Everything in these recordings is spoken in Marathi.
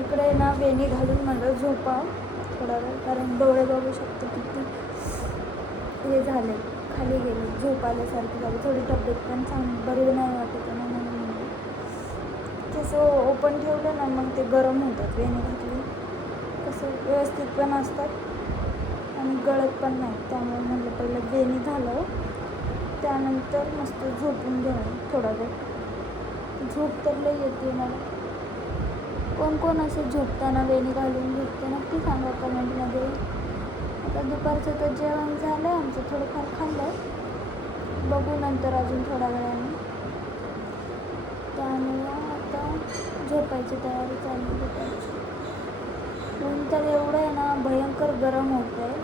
इकडे ना वेणी घालून म्हणलं झोपा थोडा वेळ, कारण डोळे बघू शकतो किती हे झाले, खाली गेले, झोप आल्यासारखी झाली, थोडी तब्येत पण बरी नाही वाटत आहे म्हणून म्हणलं केस ओपन ठेवलं ना मग ते गरम होतात. वेणी घातली कसं व्यवस्थित पण असतात आणि गळत पण नाही, त्यामुळे म्हणलं पहिलं वेणी घालावं, त्यानंतर मस्त झोपून घ्यावं थोडा वेळ. झोप तर लई येते मला. कोण कोण असं झोपताना वेणी घालून झोपते नक्की सांगा कमेंटमध्ये. आता दुपारचं तर जेवण झालं आहे आमचं, थोडंफार खाल्लं आहे, बघू नंतर अजून थोड्या वेळाने. त्यामुळं आता झोपायची तयारी चालू दुपारची. ऊन तर एवढं आहे ना, भयंकर गरम होतं आहे.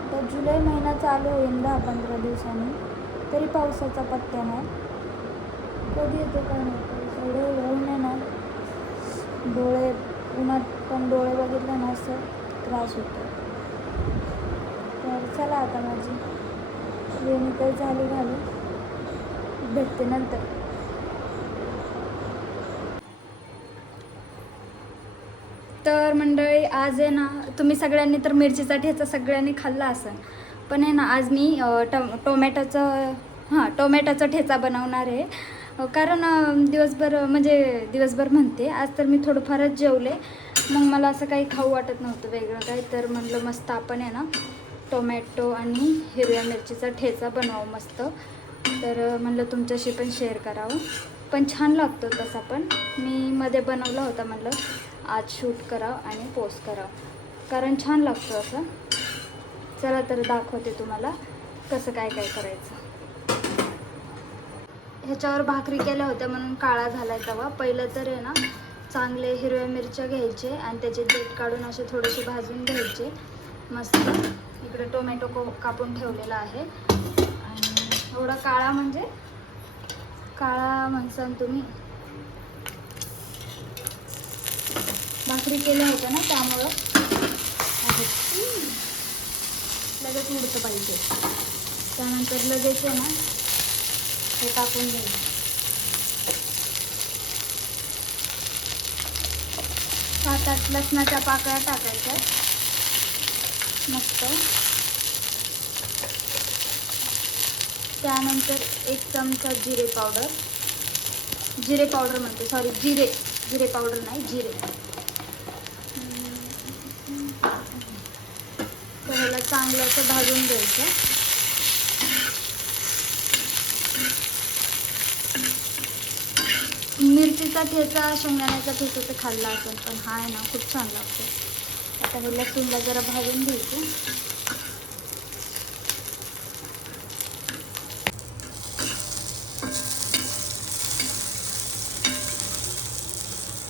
आता जुलै महिना चालू होईल 10-15 दिवसांनी, तरी पावसाचा पत्त्या नाही. कधी येतो काय नाही पाऊस. एवढं ऊन आहे ना, डोळे उन्हात पण डोळे बघितले ना असं त्रास होतो. तर चला आता माझी वेणी तर झाली घालून, भेटते नंतर. तर मंडळी आज आहे ना, तुम्ही सगळ्यांनी तर मिरचीचा ठेचा सगळ्यांनी खाल्ला असेल, पण आहे ना आज मी टोमॅटोचा ठेचा बनवणार आहे. कारण दिवसभर म्हणते, आज तर मी थोडंफारच जेवले, मग मला असं काही खाऊ वाटत नव्हतं वेगळं काही, तर म्हणलं मस्त आपण आहे ना टोमॅटो आणि हिरव्या मिरचीचा ठेचा बनवावं मस्त. तर म्हणलं तुमच्याशी पण शेअर करावं, पण छान लागतो तसा. पण मी मध्ये बनवला होता, म्हणलं आज शूट करावं आणि पोस्ट करावं, कारण छान लागतो असं. चला तर दाखवते तुम्हाला कसं काय काय करायचं. ह्याच्यावर भाकरी केल्या होत्या म्हणून काळा झाला आहे तवा. पहिलं तर आहे ना चांगले हिरव्या मिरच्या घ्यायचे आणि त्याचे देठ काढून असे थोडेसे भाजून घ्यायचे मस्त. इकडे टोमॅटो कापून ठेवलेला आहे, आणि एवढा काळा म्हणजे काळा म्हणसान तुम्ही, भाकरी केल्या होत्या ना त्यामुळं लगेच उडतं पाहिजे. त्यानंतर लगेच आहे ना हे टाकून घ्यायचं. 7-8 लसणाच्या पाकळ्या टाकायच्या मस्त. त्यानंतर 1 चमचा जिरे पावडर म्हणते, सॉरी जिरे पावडर नाही, जिरे. तर ह्याला चांगलं असं भाजून घ्यायचं. मिरचीचा ठेचा, शेंगदाण्याचा ठेचा तर खाल्ला असेल, पण हा आहे ना खूप छान लागतो. आता हे लसूणला जरा भाजून घ्यायचं.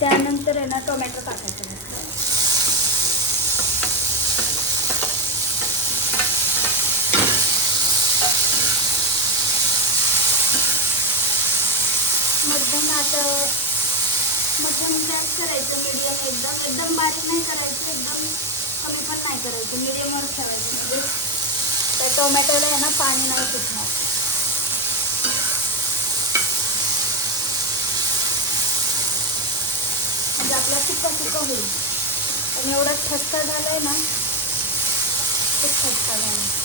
त्यानंतर आहे ना टोमॅटो टाकायचं. मध्यम गॅस करायचं, मीडियम, एकदम बारीक नाही करायचं, एकदम कमी पण नाही करायचं, मीडियमवर ठेवायचं. म्हणजे त्या टोमॅटोला आहे ना पाणी नाही सुटणार. म्हणजे आपला सुक्का होईल. पण एवढा ठसका झालाय ना, खूप ठसका झाला.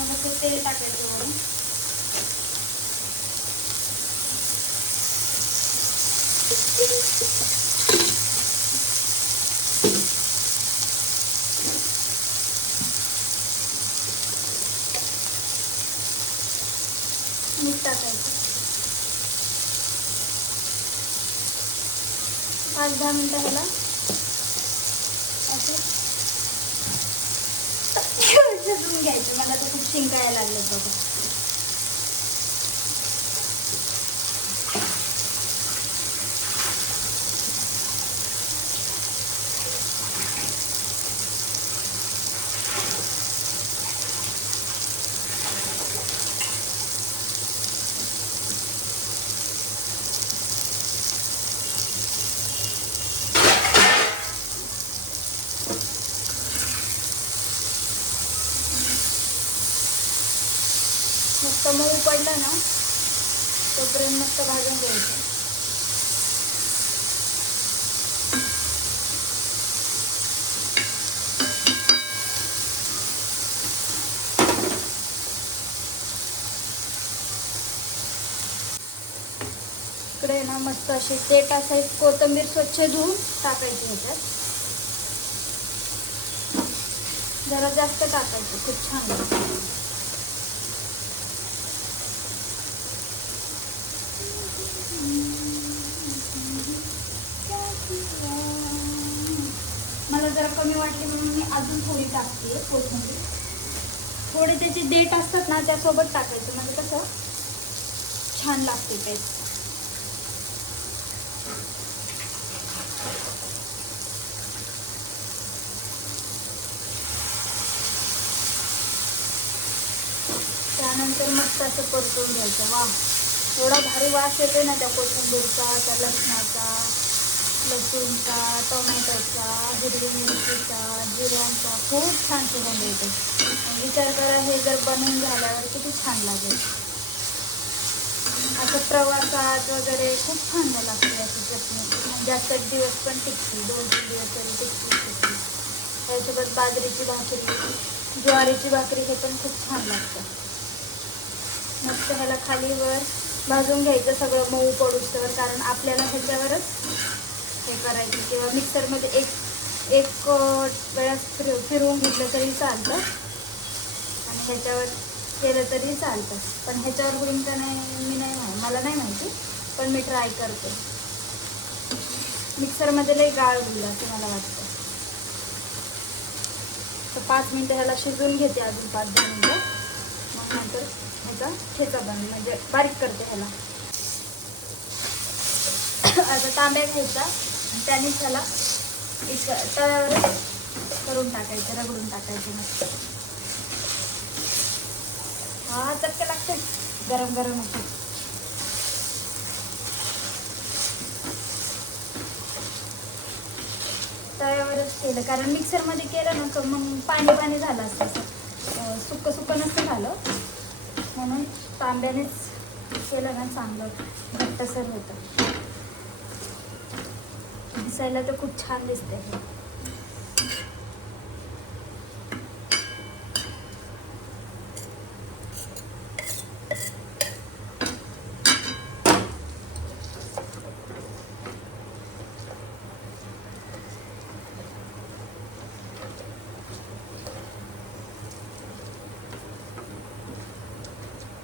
मग तेल टाकायचं वरून. मीठ टाकायचं. 5-10 मिनटं ह्याला असं शिजवून घ्यायचं. मला तर खूप शिंकायला लागलं बघा. मस्त मऊ पडलं ना तोपर्यंत मस्त भाजून घ्यायचं. इकडे ना मस्त अशी देठ असायची कोथिंबीर स्वच्छ धुवून टाकायची ह्याच्यात. जरा जास्त टाकायची, खूप छान लागते. मला जरा कमी वाटली म्हणून मी अजून थोडी टाकते कोथिंबीर. थोडी त्याची देठ असतात ना त्यासोबत टाकायचं, म्हणजे कसं छान लागते टेस्ट. त्यानंतर मस्त असं परतून घ्यायचं. वा, एवढा भारी वास येतोय ना त्या कोथिंबीरचा, त्या लसणाचा, लसूणचा, टोमॅटोचा, हिरवी मिरचीचा, जिऱ्यांचा, खूप छान सुगंध येतो. विचार करा हे जर बनवून झाल्यावर किती छान लागेल. असं प्रवासात वगैरे खूप छान लागते अशी चटणी. जास्त दिवस पण टिकते, 2-3 दिवस तरी टिकते. त्यासोबत बाजरीची भाकरी, ज्वारीची भाकरी हे पण खूप छान लागतं. मस्त ह्याला खाली वर भाजून घ्यायचं सगळं मऊ पडूस्तर, कारण आपल्याला ह्याच्यावरच हे करायचं. किंवा मिक्सरमध्ये एक वेळा फिरवून घेतलं तरी चालतं आणि ह्याच्यावर केलं तरी चालतं. पण ह्याच्यावर होईल का नाही मी नाही माहिती, मला नाही माहिती, पण मी ट्राय करते. मिक्सरमध्ये लई गाळ होईल असं मला वाटतं. तर 5 मिनटं ह्याला शिजवून घेते, अजून 5-10 मिनटं. मग नंतर ह्याचा ठेचा म्हणजे बारीक करते ह्याला. आता तांब्या घ्यायचा आणि त्याने त्याला एक तव्यावर करून टाकायचं, रगडून टाकायचं मस्त. हा, चटके लागते, गरम गरम होते. तव्यावरच केलं, कारण मिक्सरमध्ये केलं ना मग पाणी पाणी झालं असतं, सुक्कं सुक्कं नसतं झालं. म्हणून तांब्यानेच केलं ना चांगलं घट्टसर होतं. दिसायला तर खूप छान दिसते.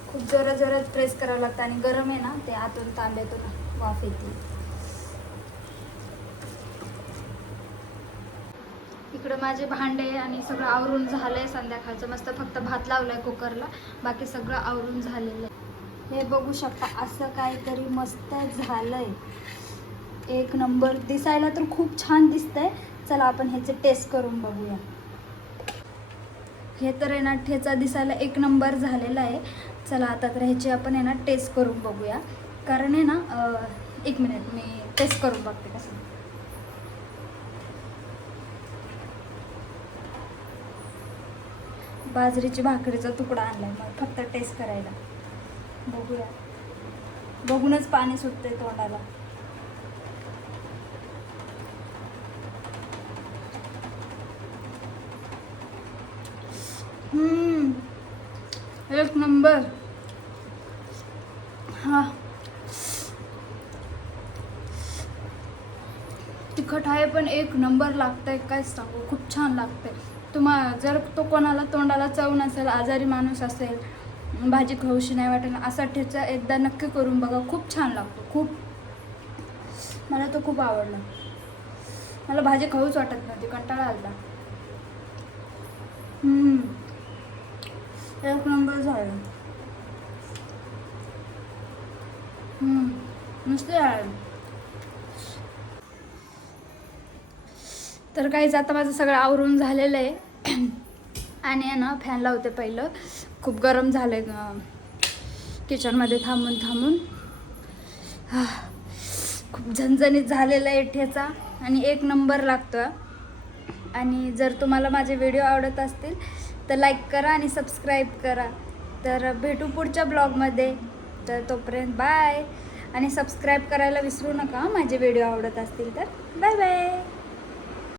खूप जोरात प्रेस करावं लागतं आणि गरम आहे ना ते, आतून तांब्यातून वाफ येते. इकडं माझे भांडे आणि सगळं आवरून झालंय संध्याकाळचं. मस्त फक्त भात लावलाय कुकरला, बाकी सगळं आवरून झालेलं आहे. हे बघू शकता, असं काहीतरी मस्त झालंय, एक नंबर. दिसायला तर खूप छान दिसतंय. चला आपण ह्याचे टेस्ट करून बघूया. हे तर आहे ना ठेचा दिसायला एक नंबर झालेला आहे. चला आता तर ह्याची आपण आहे ना टेस्ट करून बघूया. कारण आहे ना 1 मिनिट मी टेस्ट करून बघते कसं. बाजरीची भाकरीचा तुकडा आणलाय मग फक्त टेस्ट करायला. बघूया, बघूनच पाणी सुटतंय तोंडाला. एक नंबर. हा, तिखट आहे पण एक नंबर लागतंय, काय सांगू, खूप छान लागतंय. जर तो कोणाला तोंडाला चव नसेल, आजारी माणूस असेल, भाजी खाऊशी नाही वाटेल, असा ठेचा एकदा नक्की करून बघा, खूप छान लागतो. खूप, मला तो खूप आवडला. मला भाजी खाऊच वाटत नव्हती, कंटाळा आला. एक नंबर झालं. मस्त झालं. तर काहीच आता माझं सगळं आवरून झालेलं आहे आणि आहे ना फॅन लावते पहिलं. खूप गरम झालं आहे किचनमध्ये थांबून. खूप झणझणीत झालेला आहे ठेचा आणि एक नंबर लागतो. आणि जर तुम्हाला माझे व्हिडिओ आवडत असतील तर लाईक करा आणि सबस्क्राईब करा. तर भेटू पुढच्या ब्लॉगमध्ये. तर तोपर्यंत बाय. आणि सबस्क्राईब करायला विसरू नका माझे व्हिडिओ आवडत असतील तर. Bye bye.